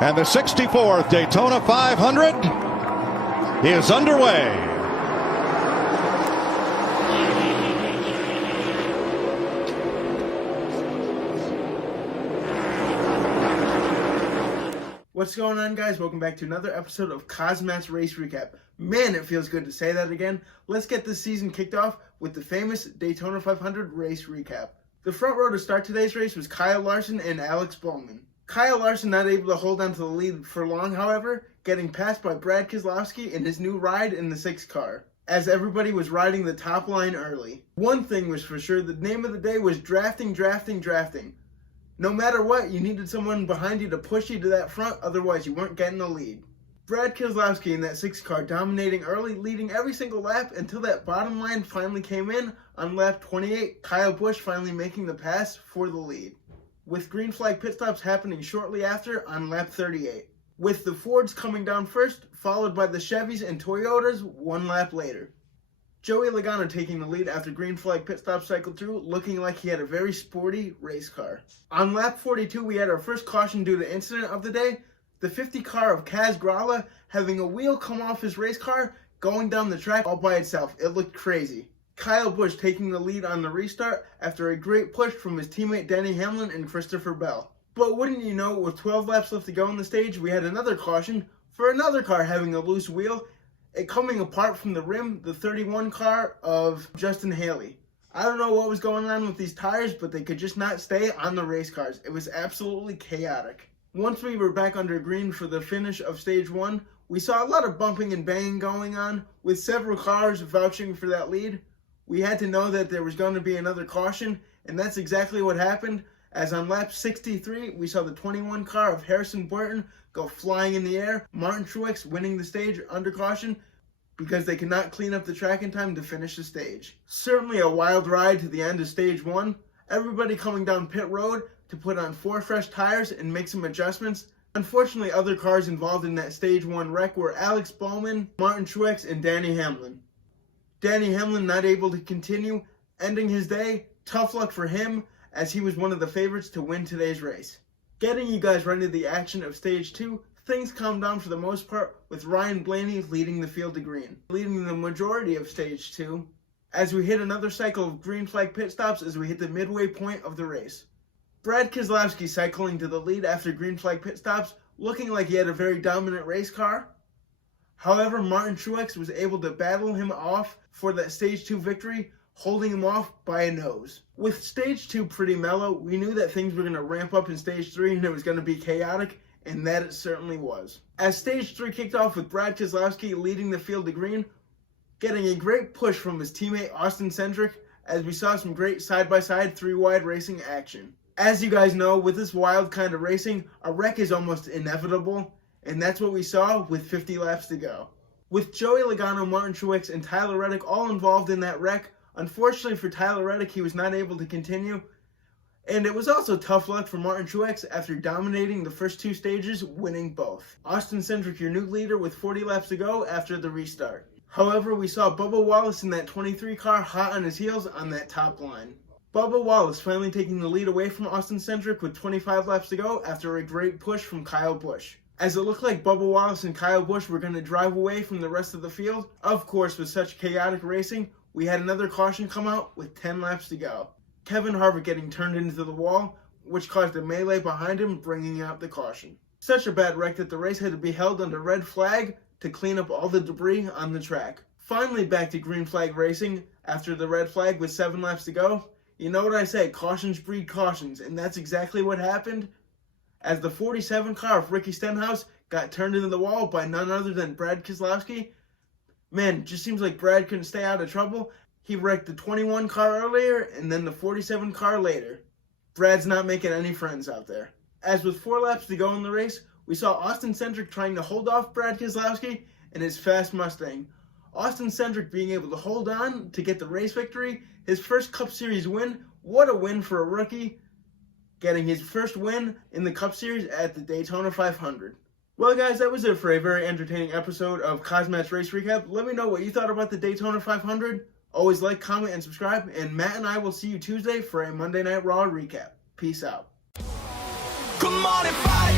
And the 64th Daytona 500 is underway. What's going on, guys? Welcome back to another episode of KozMatt Race Recap. Man, it feels good to say that again. Let's get this season kicked off with the famous Daytona 500 race recap. The front row to start today's race was Kyle Larson and Alex Bowman. Kyle Larson not able to hold on to the lead for long, however, getting passed by Brad Keselowski in his new ride in the 6th car, as everybody was riding the top line early. One thing was for sure, the name of the day was drafting. No matter what, you needed someone behind you to push you to that front, otherwise you weren't getting the lead. Brad Keselowski in that 6th car dominating early, leading every single lap until that bottom line finally came in on lap 28, Kyle Busch finally making the pass for the lead, with green flag pit stops happening shortly after on lap 38, with the Fords coming down first, followed by the Chevys and Toyotas 1 lap later. Joey Logano taking the lead after green flag pit stop cycled through, looking like he had a very sporty race car. On lap 42, we had our first caution due to incident of the day, the 50 car of Kaz Grala having a wheel come off his race car, going down the track all by itself. It looked crazy. Kyle Busch taking the lead on the restart after a great push from his teammate Denny Hamlin and Christopher Bell. But wouldn't you know, with 12 laps left to go on the stage, we had another caution for another car having a loose wheel, it coming apart from the rim, the 31 car of Justin Haley. I don't know what was going on with these tires, but they could just not stay on the race cars. It was absolutely chaotic. Once we were back under green for the finish of stage 1, we saw a lot of bumping and banging going on, with several cars vouching for that lead. We had to know that there was going to be another caution, and that's exactly what happened, as on lap 63, we saw the 21 car of Harrison Burton go flying in the air, Martin Truex winning the stage under caution because they could not clean up the track in time to finish the stage. Certainly a wild ride to the end of stage 1, everybody coming down pit road to put on 4 fresh tires and make some adjustments. Unfortunately, other cars involved in that stage 1 wreck were Alex Bowman, Martin Truex, and Denny Hamlin. Denny Hamlin not able to continue, ending his day. Tough luck for him, as he was one of the favorites to win today's race. Getting you guys ready to the action of stage 2, things calmed down for the most part, with Ryan Blaney leading the field to green, leading the majority of stage 2, as we hit another cycle of green flag pit stops as we hit the midway point of the race. Brad Keselowski cycling to the lead after green flag pit stops, looking like he had a very dominant race car. However, Martin Truex was able to battle him off for that stage 2 victory, holding him off by a nose. With stage 2 pretty mellow, we knew that things were going to ramp up in stage 3 and it was going to be chaotic, and that it certainly was. As stage 3 kicked off with Brad Keselowski leading the field to green, getting a great push from his teammate Austin Cindric, as we saw some great side-by-side 3-wide racing action. As you guys know, with this wild kind of racing, a wreck is almost inevitable, and that's what we saw with 50 laps to go. With Joey Logano, Martin Truex, and Tyler Reddick all involved in that wreck, unfortunately for Tyler Reddick, he was not able to continue, and it was also tough luck for Martin Truex after dominating the first 2 stages, winning both. Austin Cindric, your new leader, with 40 laps to go after the restart. However, we saw Bubba Wallace in that 23 car hot on his heels on that top line. Bubba Wallace finally taking the lead away from Austin Cindric with 25 laps to go after a great push from Kyle Busch. As it looked like Bubba Wallace and Kyle Busch were going to drive away from the rest of the field, of course with such chaotic racing, we had another caution come out with 10 laps to go. Kevin Harvick getting turned into the wall, which caused a melee behind him, bringing out the caution. Such a bad wreck that the race had to be held under red flag to clean up all the debris on the track. Finally back to green flag racing after the red flag with 7 laps to go. You know what I say, cautions breed cautions, and that's exactly what happened, as the 47 car of Ricky Stenhouse got turned into the wall by none other than Brad Keselowski. Man, just seems like Brad couldn't stay out of trouble. He wrecked the 21 car earlier and then the 47 car later. Brad's not making any friends out there. As with 4 laps to go in the race, we saw Austin Cindric trying to hold off Brad Keselowski in his fast Mustang. Austin Cindric being able to hold on to get the race victory, his first Cup Series win. What a win for a rookie, getting his first win in the Cup Series at the Daytona 500. Well, guys, that was it for a very entertaining episode of KozMatt Race Recap. Let me know what you thought about the Daytona 500. Always like, comment, and subscribe, and Matt and I will see you Tuesday for a Monday Night Raw recap. Peace out. Come on and fight.